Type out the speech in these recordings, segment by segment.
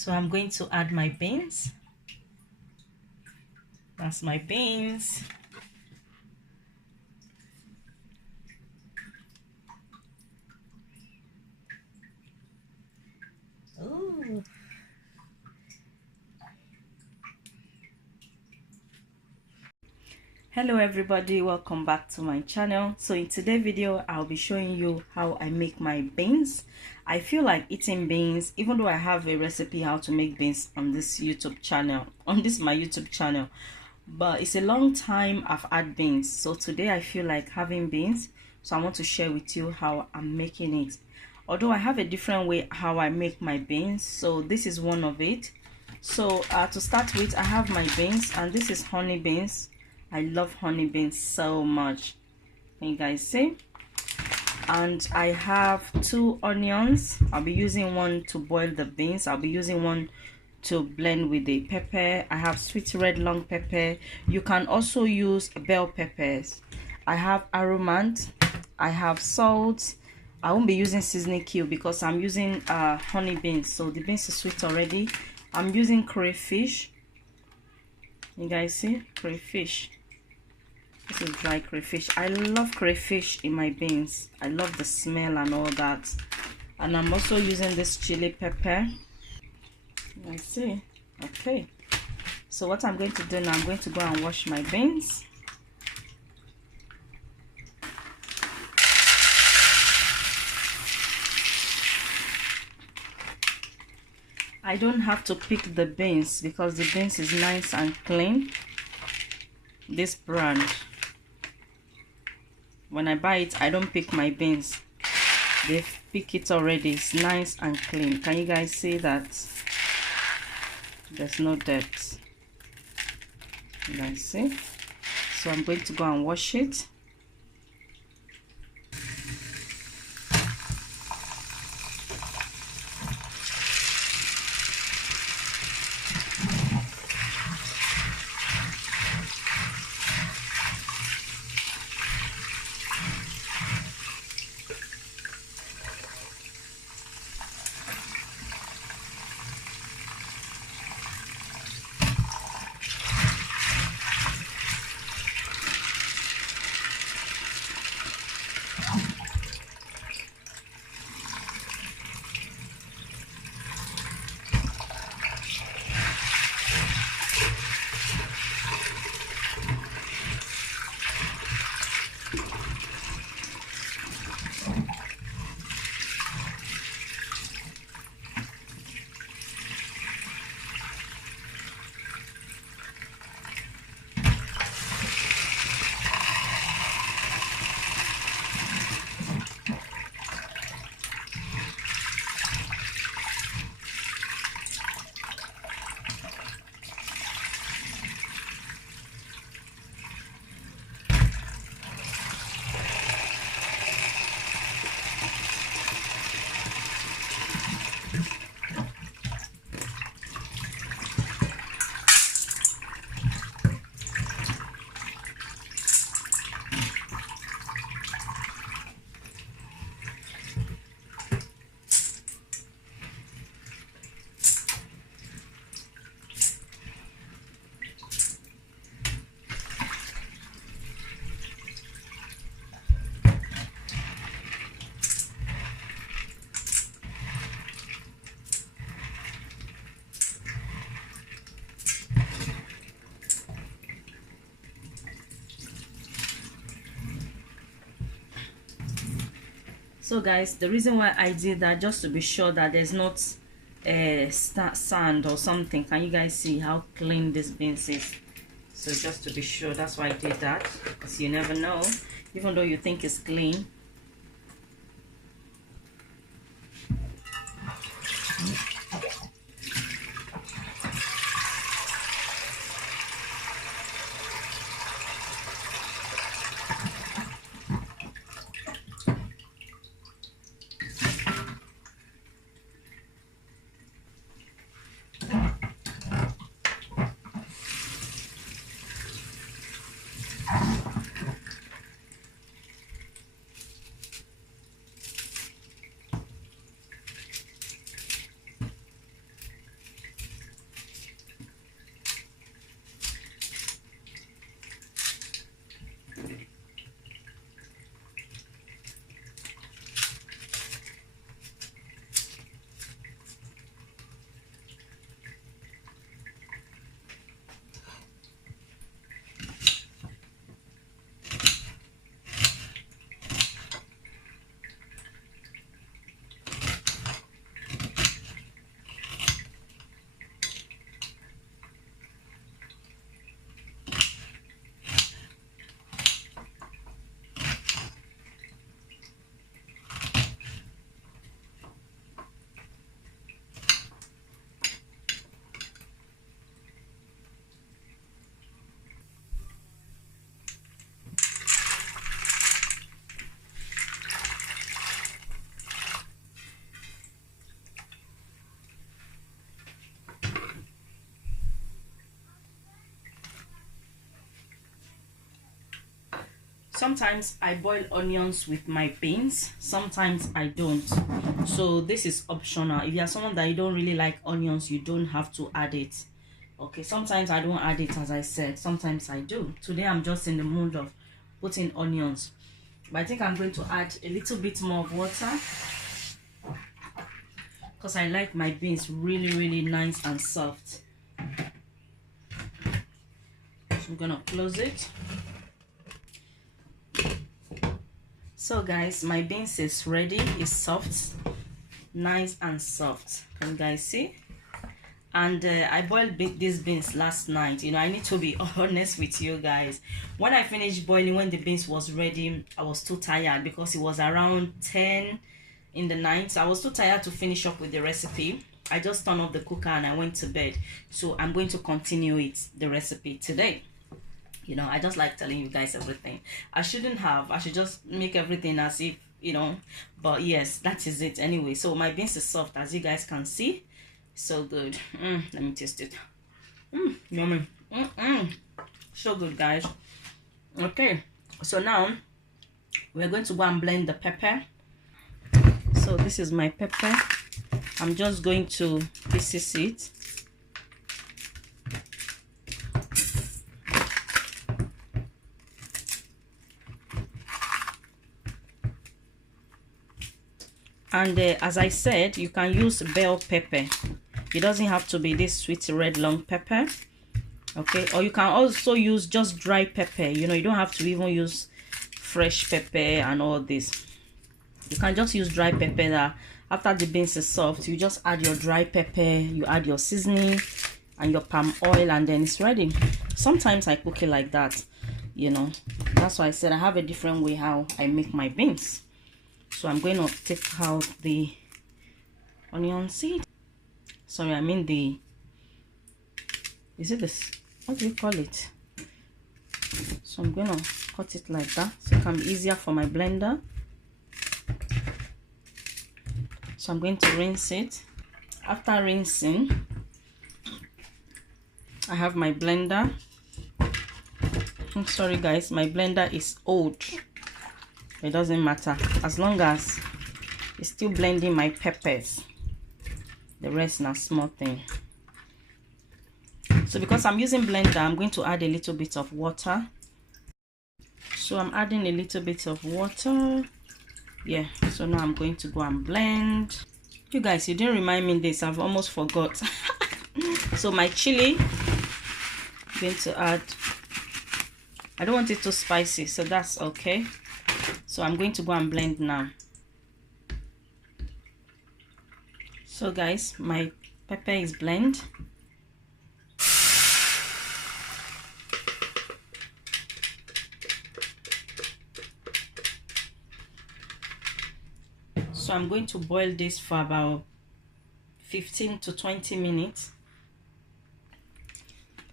So I'm going to add my beans. That's my beans. Ooh. Hello everybody, welcome back to my channel. So in today's video I'll be showing you how I make my beans. I feel like eating beans, even though I have a recipe how to make beans on this YouTube channel, my YouTube channel, but it's a long time I've had beans. So today I feel like having beans, so I want to share with you how I'm making it. Although I have a different way how I make my beans, so this is one of it. So to start with, I have my beans, and this is honey beans. I love honey beans so much. Can you guys see? And I have 2 onions. I'll be using one to boil the beans. I'll be using one to blend with the pepper. I have sweet red long pepper. You can also use bell peppers. I have aromant. I have salt. I won't be using seasoning cube because I'm using honey beans, so the beans is sweet already. I'm using crayfish. You guys see? Crayfish. This is dry crayfish. I love crayfish in my beans. I love the smell and all that. And I'm also using this chili pepper. I see. Okay. So what I'm going to do now, I'm going to go and wash my beans. I don't have to pick the beans because the beans is nice and clean. This brand, when I buy it, I don't pick my beans. They pick it already. It's nice and clean. Can you guys see that? There's no dirt. You guys see? So I'm going to go and wash it. So guys, the reason why I did that, just to be sure that there's not sand or something. Can you guys see how clean this beans is? So just to be sure, that's why I did that, because you never know, even though you think it's clean. Sometimes I boil onions with my beans, sometimes I don't. So this is optional. If you are someone that you don't really like onions, you don't have to add it. Okay, sometimes I don't add it, as I said, sometimes I do. Today I'm just in the mood of putting onions, but I think I'm going to add a little bit more of water because I like my beans really nice and soft. So I'm gonna close it. So guys, my beans is ready. It's soft, nice and soft. Can you guys see? And I boiled these beans last night. You know, I need to be honest with you guys. When I finished boiling, when the beans was ready, I was too tired because it was around 10 in the night. So I was too tired to finish up with the recipe. I just turned off the cooker and I went to bed. So I'm going to continue the recipe today. You know, I just like telling you guys everything. I shouldn't have. I should just make everything as if, you know, but yes, that is it anyway. So my beans is soft, as you guys can see. So good. Let me taste it. Yummy. So good, guys. Okay, so now we're going to go and blend the pepper. So this is my pepper. I'm just going to pieces it. And as I said, you can use bell pepper. It doesn't have to be this sweet red long pepper. Okay, or you can also use just dry pepper. You know, you don't have to even use fresh pepper and all this. You can just use dry pepper. That after the beans is soft, you just add your dry pepper, you add your seasoning and your palm oil, and then it's ready. Sometimes I cook it like that, you know. That's why I said I have a different way how I make my beans. So I'm going to take out the onion seed. Sorry, I mean the, is it this, what do you call it? So I'm going to cut it like that so it can be easier for my blender. So I'm going to rinse it. After rinsing, I have my blender. I'm sorry guys, my blender is old. It doesn't matter, as long as it's still blending my peppers. The rest now small thing. So because I'm using blender, I'm going to add a little bit of water. So I'm adding a little bit of water. Yeah, so now I'm going to go and blend. You guys, you didn't remind me this, I've almost forgot. So my chili, I'm going to add, I don't want it too spicy, so that's okay. So I'm going to go and blend now. So guys, my pepper is blended. So I'm going to boil this for about 15 to 20 minutes.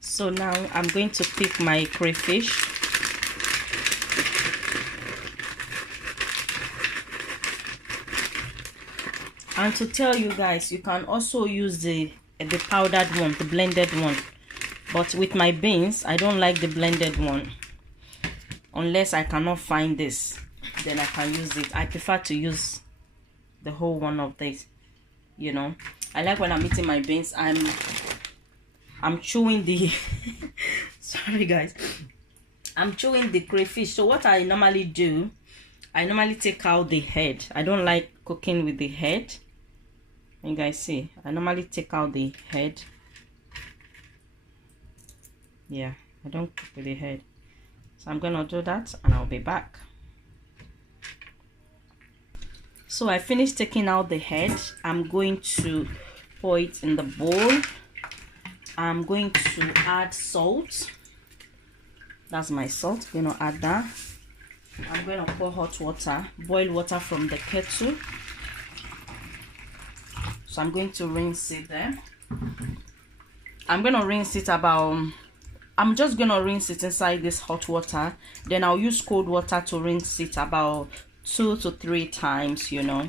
So now I'm going to pick my crayfish. And to tell you guys, you can also use the powdered one, the blended one. But with my beans, I don't like the blended one. Unless I cannot find this, then I can use it. I prefer to use the whole one of this. You know, I like when I'm eating my beans, I'm chewing the sorry guys, I'm chewing the crayfish. So what I normally do, I normally take out the head. I don't like cooking with the head. You guys see, I normally take out the head. Yeah, I don't cook with the head. So I'm gonna do that and I'll be back. So I finished taking out the head. I'm going to pour it in the bowl. I'm going to add salt. That's my salt. I'm gonna add that. I'm gonna pour hot water, boil water from the kettle. So I'm going to rinse it there. I'm gonna rinse it about, I'm just gonna rinse it inside this hot water. Then I'll use cold water to rinse it about 2 to 3 times, you know.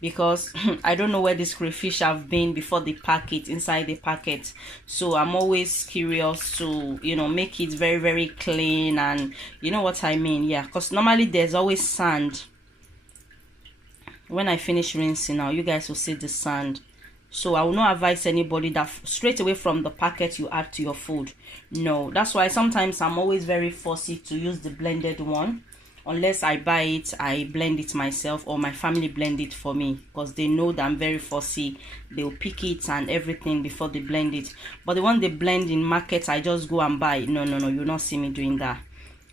because I don't know where this crayfish have been before they pack it inside the packet. So I'm always curious to, you know, make it very, very clean, and you know what I mean. Yeah, because normally there's always sand. When I finish rinsing now, you guys will see the sand. So I will not advise anybody that straight away from the packet you add to your food. No, that's why sometimes I'm always very fussy to use the blended one. Unless I buy it, I blend it myself, or my family blend it for me, because they know that I'm very fussy. They'll pick it and everything before they blend it. But the one they blend in markets, I just go and buy. No, you'll not see me doing that.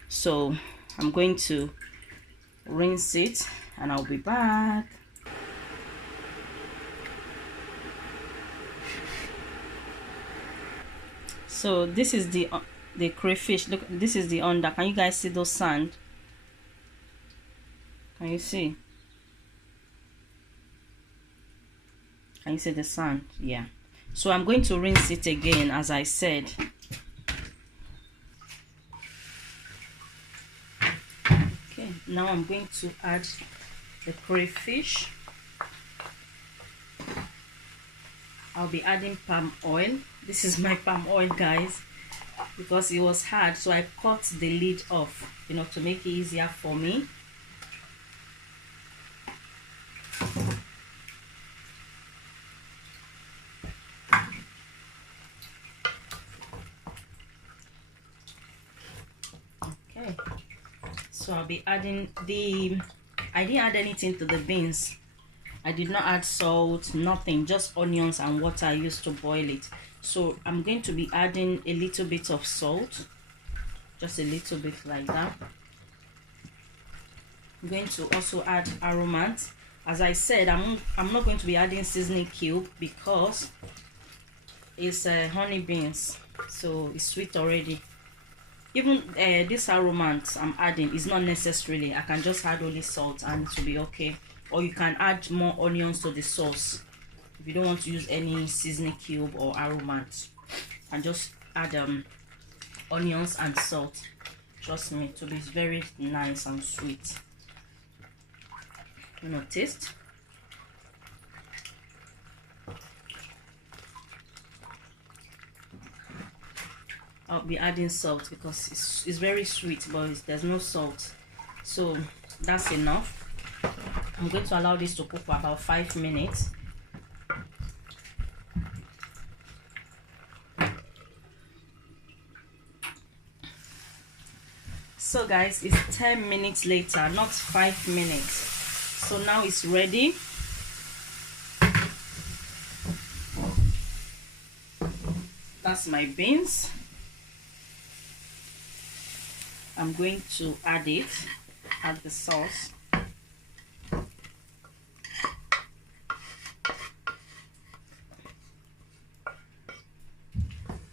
So I'm going to rinse it and I'll be back. So this is the crayfish. Look, this is the under. Can you guys see those sand? Can you see? Can you see the sand? Yeah. So I'm going to rinse it again, as I said. Okay, now I'm going to add the crayfish. I'll be adding palm oil. This is my palm oil, guys, because it was hard, so I cut the lid off, you know, to make it easier for me. Okay, so I'll be adding I didn't add anything to the beans. I did not add salt, nothing, just onions and water I used to boil it. So I'm going to be adding a little bit of salt, just a little bit like that. I'm going to also add aromat. As I said, I'm not going to be adding seasoning cube because it's honey beans, so it's sweet already. Even this aromat I'm adding is not necessarily. I can just add only salt and it will be okay. Or you can add more onions to the sauce if you don't want to use any seasoning cube or aromat, and just add onions and salt. Trust me, it will be very nice and sweet. You know, taste. I'll be adding salt because it's very sweet, but there's no salt, so that's enough. I'm going to allow this to cook for about 5 minutes. So guys, it's 10 minutes later, not 5 minutes. So now it's ready. That's my beans. I'm going to add the sauce.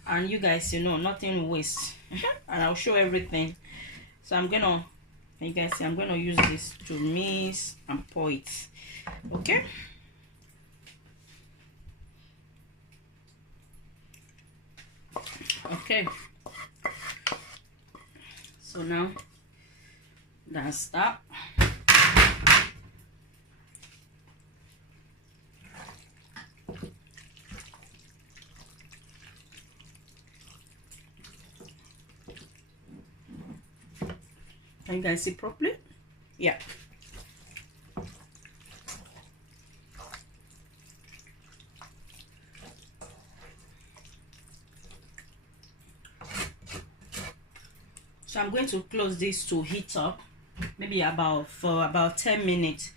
And you guys, you know, nothing wastes. And I'll show everything. So I'm gonna, you guys see, I'm gonna use this to mix and pour it. Okay. Okay. So now that's that. Can you guys see properly? Yeah. So I'm going to close this to heat up, maybe for about 10 minutes,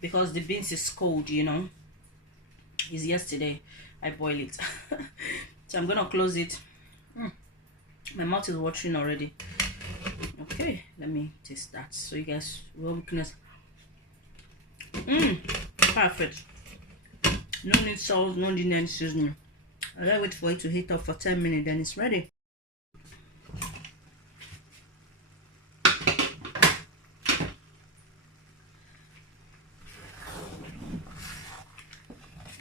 because the beans is cold, you know. It's yesterday I boiled it. So I'm gonna close it. My mouth is watering already. Okay, let me taste that so you guys will witness. Perfect. No need salt, no need any seasoning. I'll wait for it to heat up for 10 minutes, then it's ready.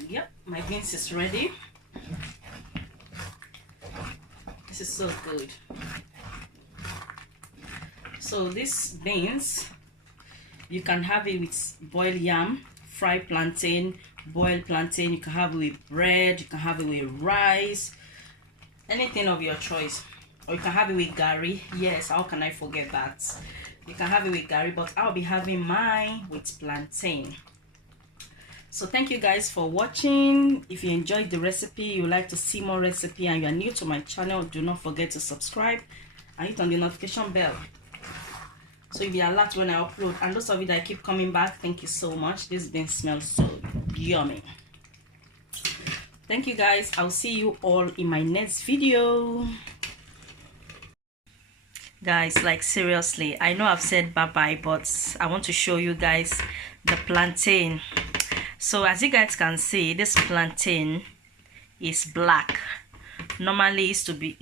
Yep, my beans is ready. This is so good. So these beans, you can have it with boiled yam, fried plantain, boiled plantain. You can have it with bread, you can have it with rice, anything of your choice. Or you can have it with gari. Yes, how can I forget that? You can have it with gari, but I'll be having mine with plantain. So thank you guys for watching. If you enjoyed the recipe, you would like to see more recipe, and you are new to my channel, do not forget to subscribe and hit on the notification bell so you'll be alert when I upload. And those of you that keep coming back, thank you so much. This bean smells so yummy. Thank you guys. I'll see you all in my next video. Guys, like seriously, I know I've said bye-bye, but I want to show you guys the plantain. So as you guys can see, this plantain is black. Normally it's to be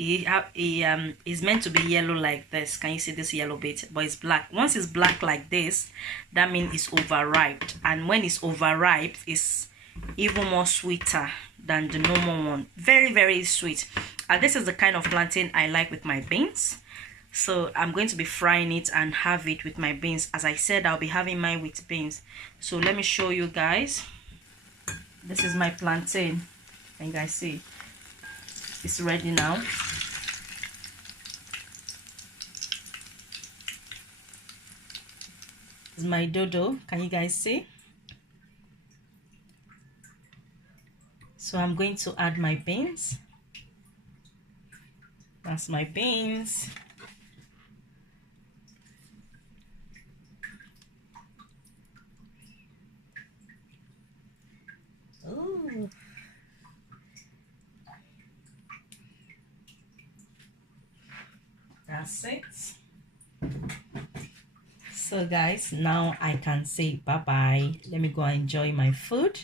is meant to be yellow like this. Can you see this yellow bit? But it's black. Once it's black like this, that means it's overripe. And when it's overripe, it's even more sweeter than the normal one. Very, very sweet. And this is the kind of plantain I like with my beans. So I'm going to be frying it and have it with my beans. As I said, I'll be having mine with beans. So let me show you guys. This is my plantain. Can you guys see? It's ready now. This is my dodo. Can you guys see? So I'm going to add my beans. That's my beans. Ooh. That's it. So guys, now I can say bye-bye. Let me go and enjoy my food.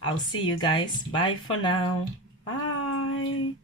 I'll see you guys. Bye for now. Bye.